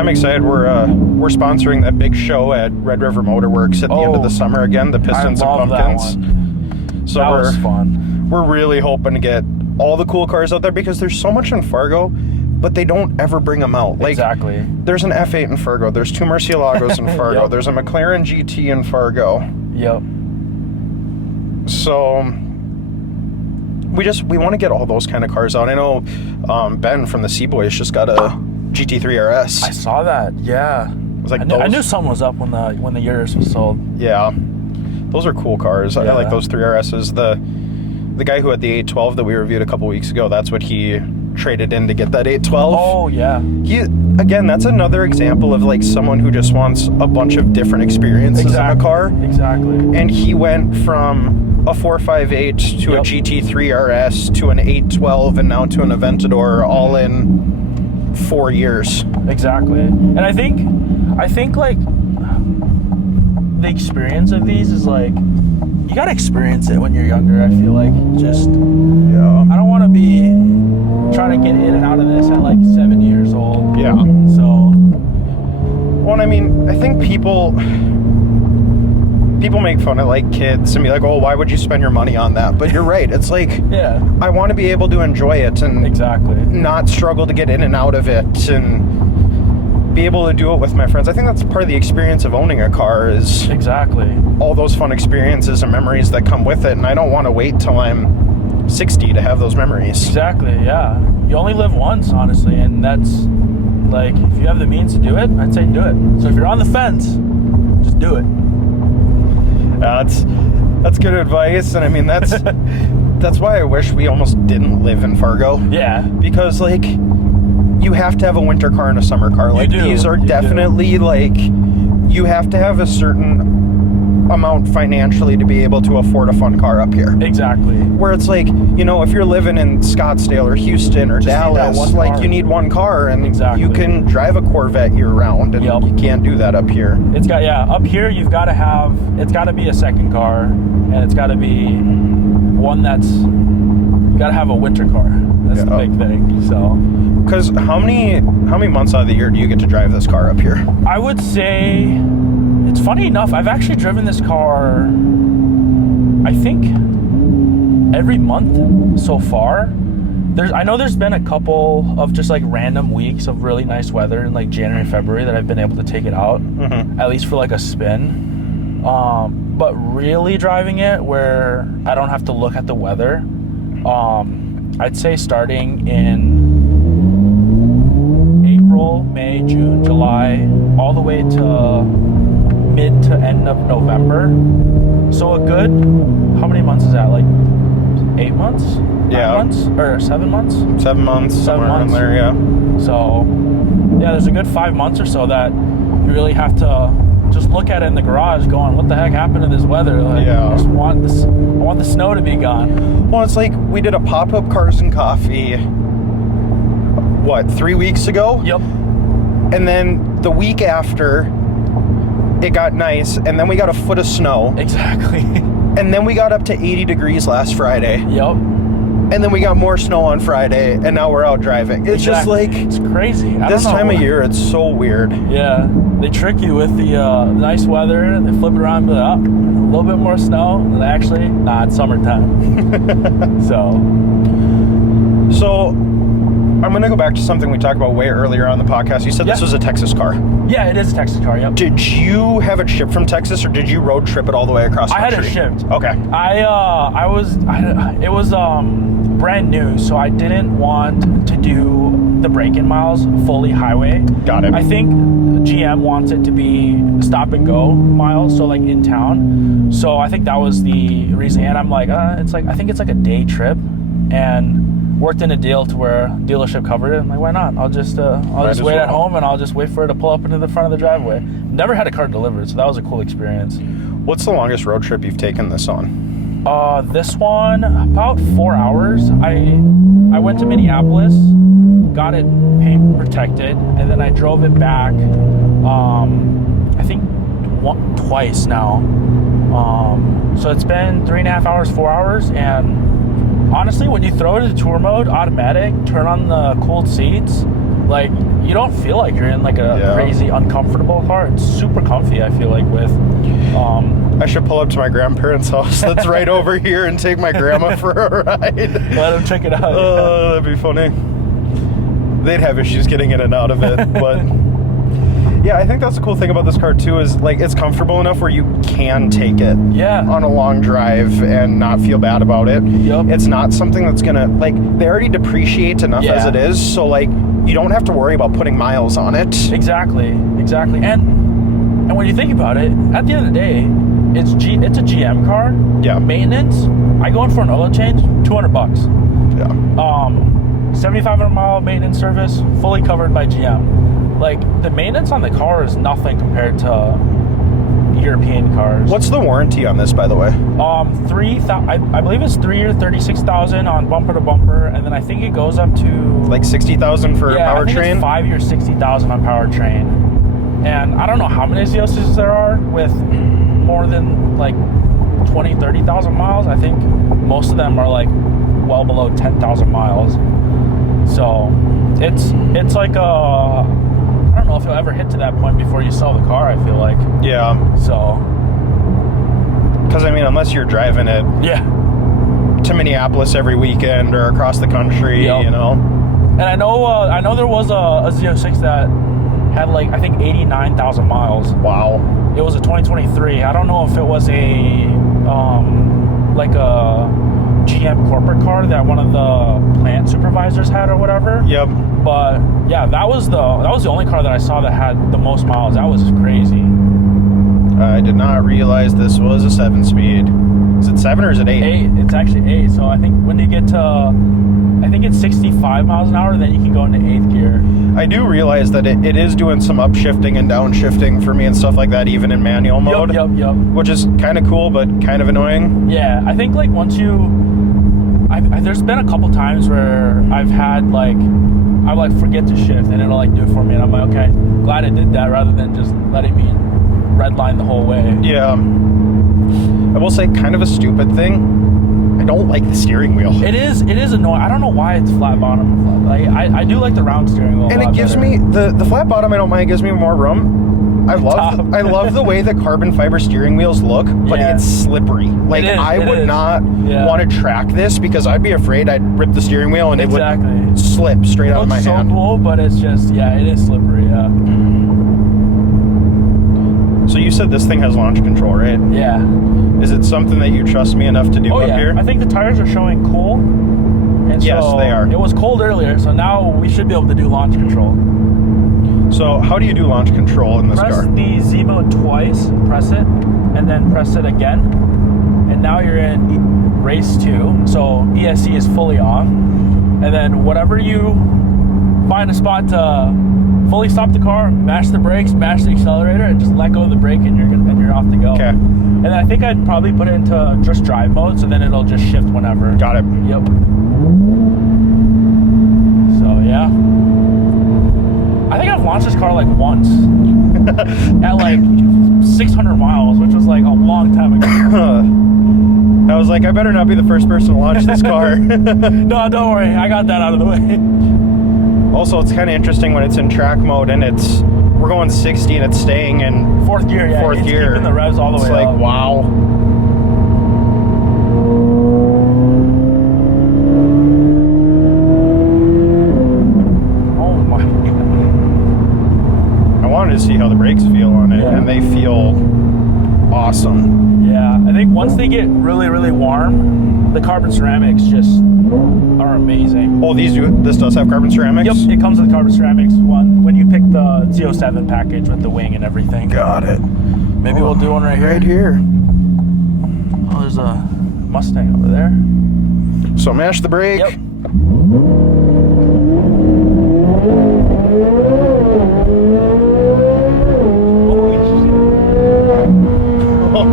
I'm excited. We're sponsoring that big show at Red River Motorworks at the end of the summer again, the Pistons and Pumpkins. That one. So that was fun. We're really hoping to get all the cool cars out there because there's so much in Fargo, but they don't ever bring them out. Like, exactly. There's an F8 in Fargo. There's 2 Murcielagos in Fargo. Yep. There's a McLaren GT in Fargo. Yep. So we want to get all those kind of cars out. I know Ben from the Seaboys just got a GT3 RS. I saw that. Yeah. It was like I knew something was up when the Urus was sold. Yeah. Those are cool cars. I like those 3 RSs. The guy who had the 812 that we reviewed a couple weeks ago, that's what he traded in to get that 812. Oh, yeah. Again, that's another example of like someone who just wants a bunch of different experiences in a car. Exactly. And he went from a 458 to a GT3 RS to an 812 and now to an Aventador all in 4 years. Exactly. And I think like the experience of these is like, you gotta experience it when you're younger. I feel like I don't want to be trying to get in and out of this at like 7 years old. Yeah. So. Well, I mean, I think people make fun of like kids and be like, oh, why would you spend your money on that? But you're right. It's like, I want to be able to enjoy it and not struggle to get in and out of it and be able to do it with my friends. I think that's part of the experience of owning a car is all those fun experiences and memories that come with it. And I don't want to wait till I'm 60 to have those memories. Exactly. Yeah. You only live once, honestly. And that's like, if you have the means to do it, I'd say do it. So if you're on the fence, just do it. That's good advice. And I mean, that's why I wish we almost didn't live in Fargo. Yeah. Because like, you have to have a winter car and a summer car. Like, these are definitely like, you have to have a certain amount financially to be able to afford a fun car up here. Exactly. Where it's like, you know, if you're living in Scottsdale or Houston or Dallas, like you need one car and you can drive a Corvette year round and you can't do that up here. Up here you've got to it's got to be a second car, and it's got to be one you got to have a winter car. That's the big thing. So, because how many months out of the year do you get to drive this car up here? I would say, it's funny enough, I've actually driven this car, I think, every month so far. I know there's been a couple of just like random weeks of really nice weather in like January, February that I've been able to take it out, at least for like a spin. But really driving it where I don't have to look at the weather, I'd say starting in April, May, June, July, all the way to mid to end of November. So a good, how many months is that? Like 8 months? 9 months? Or 7 months? 7 months, somewhere around there, yeah. So, yeah, there's a good 5 months or so that you really have to just look at it in the garage going, what the heck happened to this weather? Like, I just want this, I want the snow to be gone. Well, it's like we did a pop-up Cars and Coffee, 3 weeks ago? Yep. And then the week after, it got nice, and then we got a foot of snow. Exactly. And then we got up to 80 degrees last Friday. Yep. And then we got more snow on Friday, and now we're out driving. It's just like... It's crazy. This time of year, it's so weird. Yeah. They trick you with the nice weather, they flip it around and be like, a little bit more snow, and actually, nah, it's summertime. So, I'm going to go back to something we talked about way earlier on the podcast. You said this was a Texas car. Yeah, it is a Texas car, yep. Did you have it shipped from Texas, or did you road trip it all the way across country? I had it shipped. Okay. It was brand new, so I didn't want to do the break-in miles fully highway. Got it. I think GM wants it to be stop and go miles, so like in town. So I think that was the reason. And I'm like, I think it's like a day trip, and worked in a deal to where dealership covered it. I'm like, why not? I'll just wait at home, and I'll just wait for it to pull up into the front of the driveway. Never had a car delivered, so that was a cool experience. What's the longest road trip you've taken this on? This one, about 4 hours. I went to Minneapolis, got it paint protected, and then I drove it back, I think twice now. So it's been 3.5 hours, 4 hours, and honestly, when you throw it into tour mode, automatic, turn on the cooled seats, like, you don't feel like you're in like a crazy uncomfortable car. It's super comfy, I feel like, with I should pull up to my grandparents' house that's right over here and take my grandma for a ride. Let them check it out. That'd be funny. They'd have issues getting in and out of it, but yeah, I think that's the cool thing about this car too, is like it's comfortable enough where you can take it on a long drive and not feel bad about it. It's not something that's gonna, like, they already depreciate enough as it is, so like you don't have to worry about putting miles on it. Exactly. And when you think about it, at the end of the day, it's a GM car. Maintenance, I go in for an oil change, $200. 7,500 mile maintenance service, fully covered by GM. Like, the maintenance on the car is nothing compared to European cars. What's the warranty on this, by the way? I believe it's 3 or 36,000 on bumper to bumper, and then I think it goes up to like 60,000 for powertrain. I think it's 5 years, 60,000 on powertrain. And I don't know how many Z06s there are with more than like 20, 30,000 miles. I think most of them are like well below 10,000 miles. So it's like I don't know if you'll ever hit to that point before you sell the car, I feel like. So. Because I mean, unless you're driving it to Minneapolis every weekend or across the country, you know. And I know there was a Z06 that had like, I think 89,000 miles. Wow. It was a 2023. I don't know if it was a like a GM corporate car that one of the plant supervisors had or whatever. But yeah, that was the only car that I saw that had the most miles. That was crazy. I did not realize this was a 7-speed. Is it 7 or is it 8? 8. It's actually 8. So I think when you get to, I think it's 65 miles an hour, then you can go into 8th gear. I do realize that it is doing some upshifting and downshifting for me and stuff like that, even in manual mode. Which is kind of cool, but kind of annoying. Yeah, I think like once there's been a couple times where I've had like, I like forget to shift and it'll like do it for me, and I'm like, okay, glad it did that rather than just letting me redline the whole way. I will say, kind of a stupid thing, I don't like the steering wheel. It is annoying. I don't know why it's flat bottom. Like, I do like the round steering wheel. And it gives me the flat bottom, I don't mind, it gives me more room. I love the way the carbon fiber steering wheels look, but it's slippery. Like, I would not want to track this because I'd be afraid I'd rip the steering wheel and it would slip straight out of my hand. It's so cool, but it's just, it is slippery, So you said this thing has launch control, right? Yeah. Is it something that you trust me enough to do up here? I think the tires are showing cool. And yes, so they are. It was cold earlier, so now we should be able to do launch control. So how do you do launch control in this car? Press the Z mode twice, press it, and then press it again. And now you're in race 2, so ESC is fully off. And then whatever you find a spot to fully stop the car, mash the brakes, mash the accelerator, and just let go of the brake, and you're off to go. Okay. And then I think I'd probably put it into just drive mode, so then it'll just shift whenever. Got it. Yep. So yeah, I think I've launched this car like once at like 600 miles, which was like a long time ago. I was like, I better not be the first person to launch this car. No, don't worry, I got that out of the way. Also, it's kind of interesting when it's in track mode and we're going 60 and it's staying in fourth gear. Yeah, fourth gear. Keeping the revs all the way up. It's like, wow. Oh my God. I wanted to see how the brakes feel on it, and they feel awesome. Yeah, I think once they get really, really warm, the carbon ceramics just are amazing. Oh, this does have carbon ceramics? Yep, it comes with carbon ceramics one when you pick the Z07 package with the wing and everything. Got it. Maybe we'll do one right here. Right here. Oh, there's a Mustang over there. So mash the brake. Yep.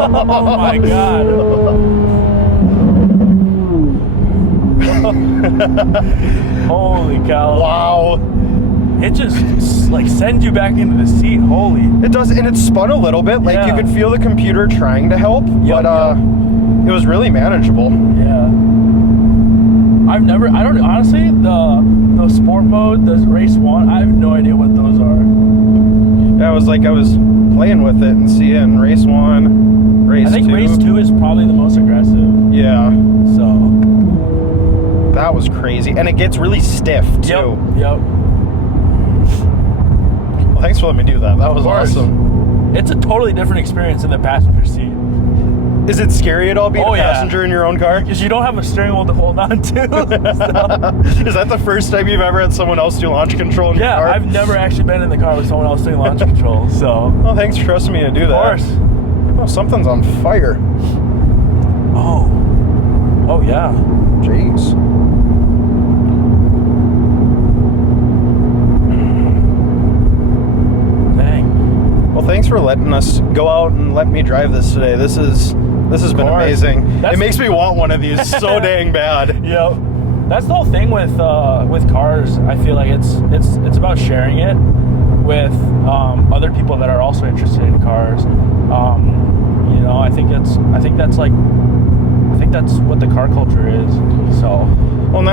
Oh my god. Holy cow. Wow. It just like sends you back into the seat. Holy. It does, and it spun a little bit. Like you could feel the computer trying to help, but it was really manageable. Yeah. I don't honestly, the sport mode, the race one, I have no idea what those are. Yeah, I was playing with it and seeing race 1, race 2. I think race 2 is probably the most aggressive. Yeah. So that was crazy. And it gets really stiff too. Yep. Well, thanks for letting me do that. That was awesome. It's a totally different experience in the passenger seat. Is it scary at all being a passenger in your own car? Because you don't have a steering wheel to hold on to. Is that the first time you've ever had someone else do launch control in your car? Yeah, I've never actually been in the car with someone else doing launch control, so. Well, thanks for trusting me to do that. Of course. Oh, something's on fire. Oh yeah. Jeez. Dang. Well, thanks for letting us go out and let me drive this today. This has been amazing. It makes me want one of these so dang bad. Yep. That's the whole thing with cars. I feel like it's about sharing it with other people that are also interested in cars. You know, I think that's what the car culture is. So. Well,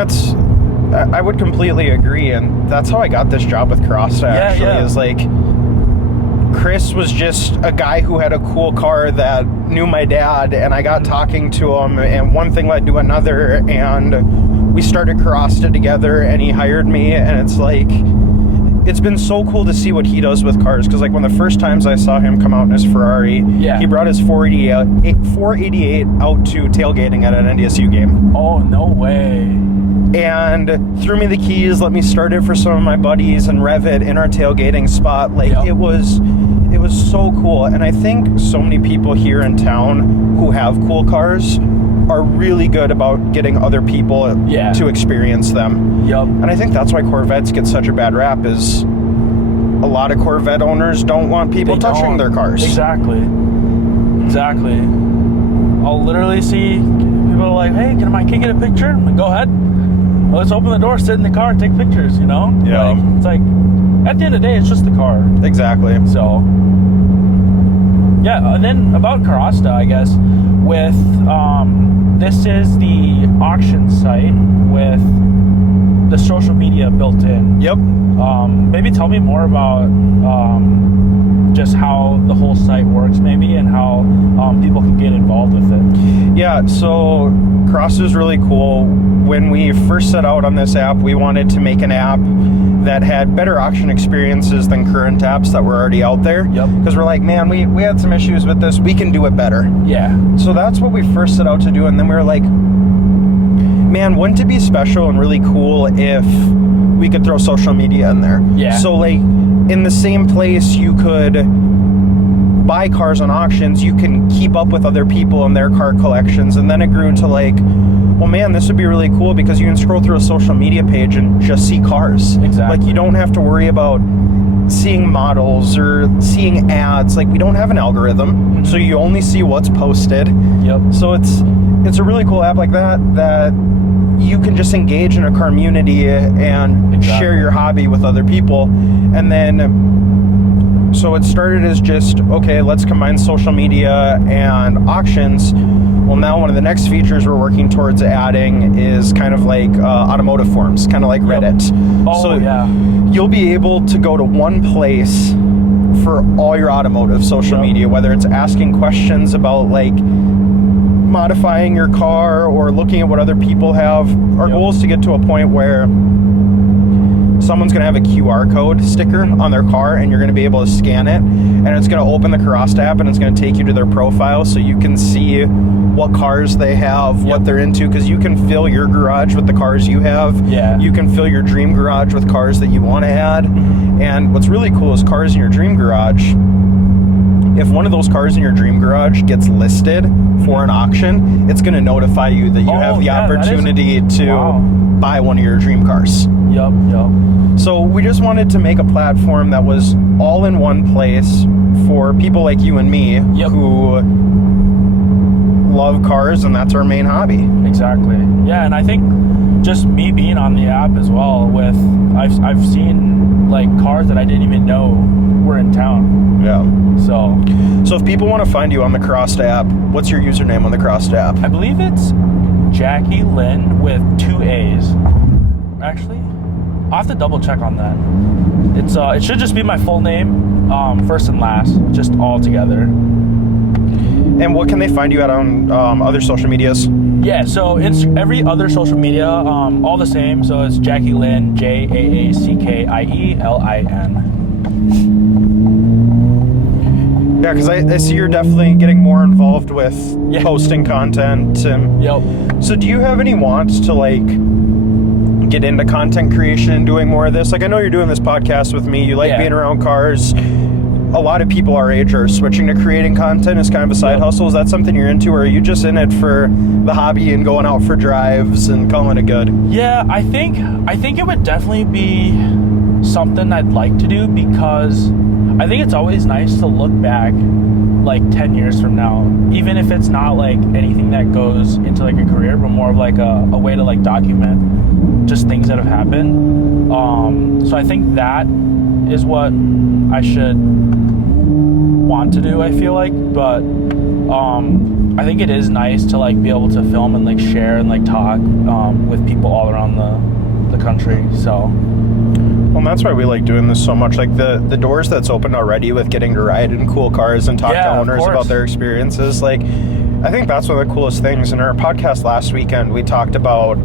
I would completely agree, and that's how I got this job with Carasta. Actually, is like, Chris was just a guy who had a cool car that knew my dad, and I got talking to him, and one thing led to another, and we started Carasta together, and he hired me, and it's like, it's been so cool to see what he does with cars, because like when the first times I saw him come out in his Ferrari, he brought his 488 out to tailgating at an NDSU game. Oh, no way. And threw me the keys, let me start it for some of my buddies and rev it in our tailgating spot. Like it was so cool. And I think so many people here in town who have cool cars are really good about getting other people to experience them. Yep. And I think that's why Corvettes get such a bad rap, is a lot of Corvette owners don't want people touching their cars. Exactly. I'll literally see people like, hey, can I get a picture? I'm like, go ahead. Well, let's open the door, sit in the car, take pictures, you know? Yeah. Like, it's like, at the end of the day, it's just the car. Exactly. So, yeah, and then about Carasta, I guess, with, this is the auction site with the social media built in. Yep. Maybe tell me more about just how the whole site works, maybe, and how people can get involved with it. Yeah, so Carasta is really cool. When we first set out on this app, we wanted to make an app that had better auction experiences than current apps that were already out there. Yep. Because we're like, man, we had some issues with this. We can do it better. Yeah. So that's what we first set out to do. And then we were like, man, wouldn't it be special and really cool if we could throw social media in there? Yeah. So like in the same place you could buy cars on auctions, you can keep up with other people and their car collections. And then it grew into like, well, man, this would be really cool because you can scroll through a social media page and just see cars. Exactly. Like you don't have to worry about seeing models or seeing ads. Like we don't have an algorithm, so you only see what's posted. Yep. So it's a really cool app like that you can just engage in a community and share your hobby with other people. And then so it started as just, okay, let's combine social media and auctions. Well, now one of the next features we're working towards adding is kind of like automotive forums, kind of like Reddit. Oh, so yeah. You'll be able to go to one place for all your automotive social media, whether it's asking questions about like modifying your car or looking at what other people have. Our goal is to get to a point where someone's going to have a QR code sticker on their car and you're going to be able to scan it, and it's going to open the Carasta app and it's going to take you to their profile so you can see what cars they have, what they're into, because you can fill your garage with the cars you have. Yeah. You can fill your dream garage with cars that you want to add. And what's really cool is cars in your dream garage. If one of those cars in your dream garage gets listed for an auction, it's going to notify you that you have the opportunity to buy one of your dream cars. Yep. So we just wanted to make a platform that was all in one place for people like you and me who love cars, and that's our main hobby. Exactly. Yeah, and I think just me being on the app as well, with I've seen like cars that I didn't even know were in town. Yeah. So if people want to find you on the Carasta app, what's your username on the Carasta app? I believe it's Jackie Lynn with 2 A's. Actually, I'll have to double check on that. It should just be my full name, first and last, just all together. And what can they find you at on other social medias? Yeah, so it's every other social media, all the same. So it's Jackie Lynn, JAACKIELIN. Yeah, because I see you're definitely getting more involved with posting content. And so do you have any wants to like get into content creation and doing more of this? Like, I know you're doing this podcast with me. You like being around cars. A lot of people our age are switching to creating content as kind of a side hustle. Is that something you're into, or are you just in it for the hobby and going out for drives and calling it good? Yeah, I think it would definitely be something I'd like to do, because I think it's always nice to look back like 10 years from now, even if it's not like anything that goes into like a career, but more of like a way to like document just things that have happened. So I think that is what I should want to do, I feel like. But I think it is nice to like be able to film and like share and like talk with people all around the country. So well, and that's why we like doing this so much. Like the doors that's opened already with getting to ride in cool cars and talk to owners about their experiences. Like, I think that's one of the coolest things. In our podcast last weekend, we talked about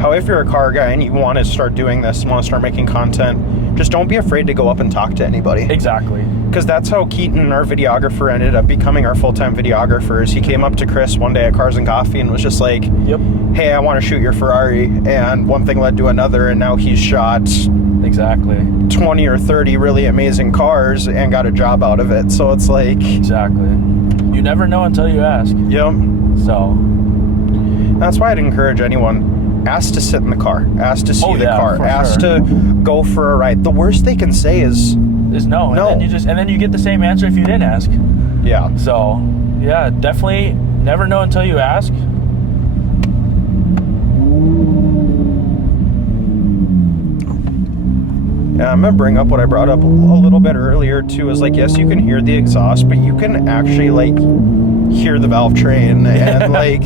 how if you're a car guy and you want to start doing this and want to start making content, just don't be afraid to go up and talk to anybody. Exactly. Because that's how Keaton, our videographer, ended up becoming our full-time videographers. He came up to Chris one day at Carasta Coffee and was just like, hey, I want to shoot your Ferrari. And one thing led to another, and now he's shot 20 or 30 really amazing cars and got a job out of it. So it's like... Exactly. You never know until you ask. Yep. So... That's why I'd encourage anyone, ask to sit in the car, ask to see the car, ask to go for a ride. The worst they can say is no. And then you get the same answer if you didn't ask. Yeah. So, yeah, definitely never know until you ask. Yeah, I'm gonna bring up what I brought up a little bit earlier too. Is like, yes, you can hear the exhaust, but you can actually like hear the valve train and like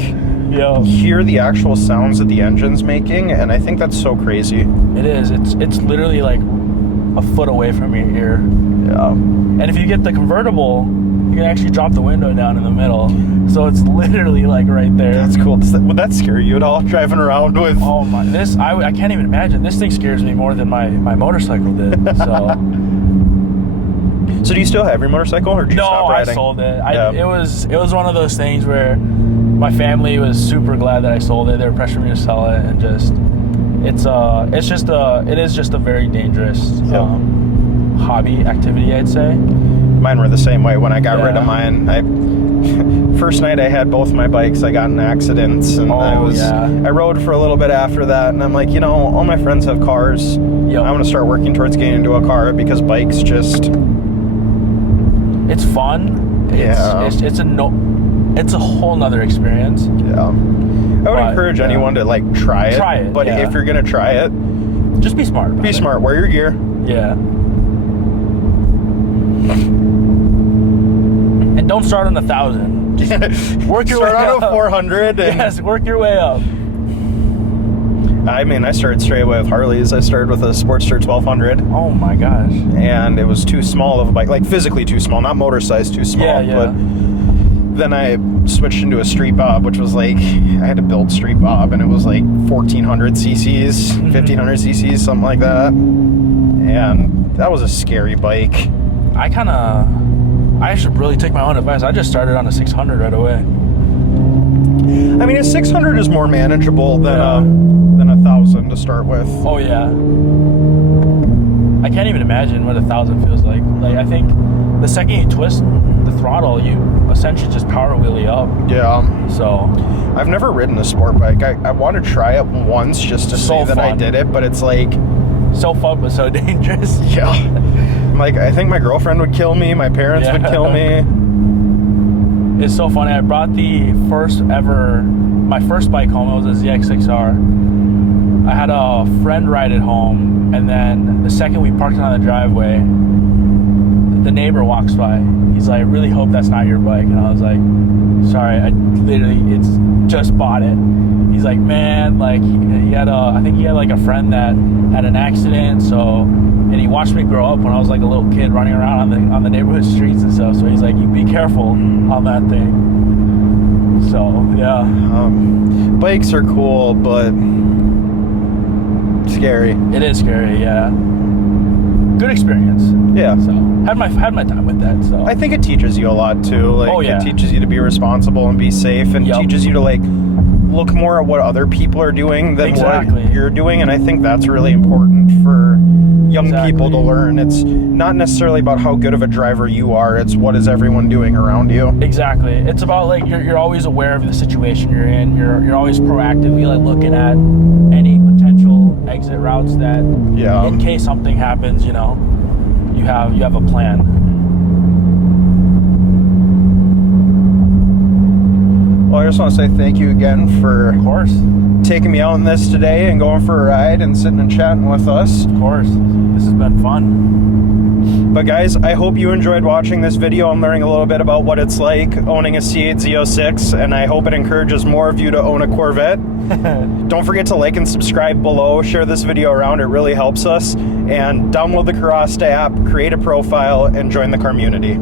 hear the actual sounds that the engine's making, and I think that's so crazy. It is. It's literally like a foot away from your ear. Yeah. And if you get the convertible, you can actually drop the window down in the middle, so it's literally like right there. That's cool. Would that scare you at all, driving around with? Oh my! I can't even imagine. This thing scares me more than my motorcycle did. So. So do you still have your motorcycle, or did you stop riding? No, I sold it. It was one of those things where my family was super glad that I sold it. They were pressuring me to sell it, and just it is just a very dangerous hobby activity, I'd say. Mine were the same way. When I got rid of mine, first night I had both my bikes, I got in accidents, and I rode for a little bit after that, and I'm like, all my friends have cars. I'm going to start working towards getting into a car, because bikes just... It's fun. It's a whole nother experience. Yeah. I would encourage anyone to like try it. But if you're gonna try it, just be smart. Be smart. Wear your gear. Yeah. And don't start on 1,000. Just work your way up. Start on a 400. Yes, work your way up. I mean, I started straight away with Harleys. I started with a Sportster 1200. Oh my gosh. And it was too small of a bike, like physically too small, not motor size too small. Yeah. But then I switched into a Street Bob, which was like, I had to build Street Bob, and it was like 1,400 cc's, 1,500 cc's, something like that. And that was a scary bike. I should really take my own advice. I just started on a 600 right away. I mean, a 600 is more manageable than Yeah. than a 1,000 to start with. Oh yeah. I can't even imagine what 1,000 feels like. Like I think the second you twist the throttle, you essentially just power wheelie up. Yeah. So I've never ridden a sport bike. I want to try it once just to So say that I fun. did it, but it's like, so fun but so dangerous. yeah. Like, I think my girlfriend would kill me. My parents would kill me. It's so funny. I brought my first bike home. It was a ZX6R. I had a friend ride it home, and then the second we parked it on the driveway, the neighbor walks by. He's like, "I really hope that's not your bike." And I was like, "Sorry, it's just bought it." He's like, "Man, like I think he had like a friend that had an accident, so." And he watched me grow up when I was like a little kid running around on the neighborhood streets and stuff. So he's like, "You be careful on that thing." So yeah, Bikes are cool, but scary. it is scary. Yeah, good experience. Yeah. So had my time with that. So I think it teaches you a lot too. Like, Oh, yeah. it teaches you to be responsible and be safe, and Yep. teaches you to like look more at what other people are doing than Exactly. what you're doing. And I think that's really important for young people to learn. It's not necessarily about how good of a driver you are. It's what is everyone doing around you. Exactly. It's about like you're always aware of the situation you're in. You're always proactively like looking at any potential exit routes that Yeah. in case something happens, you know, you have a plan. Well, I just want to say thank you again for Of course. taking me out in this today and going for a ride and sitting and chatting with us. Of course. This has been fun. But guys, I hope you enjoyed watching this video and learning a little bit about what it's like owning a C8 Z06, and I hope it encourages more of you to own a Corvette. Don't forget to like and subscribe below, share this video around, it really helps us, and download the Carasta app, create a profile, and join the community.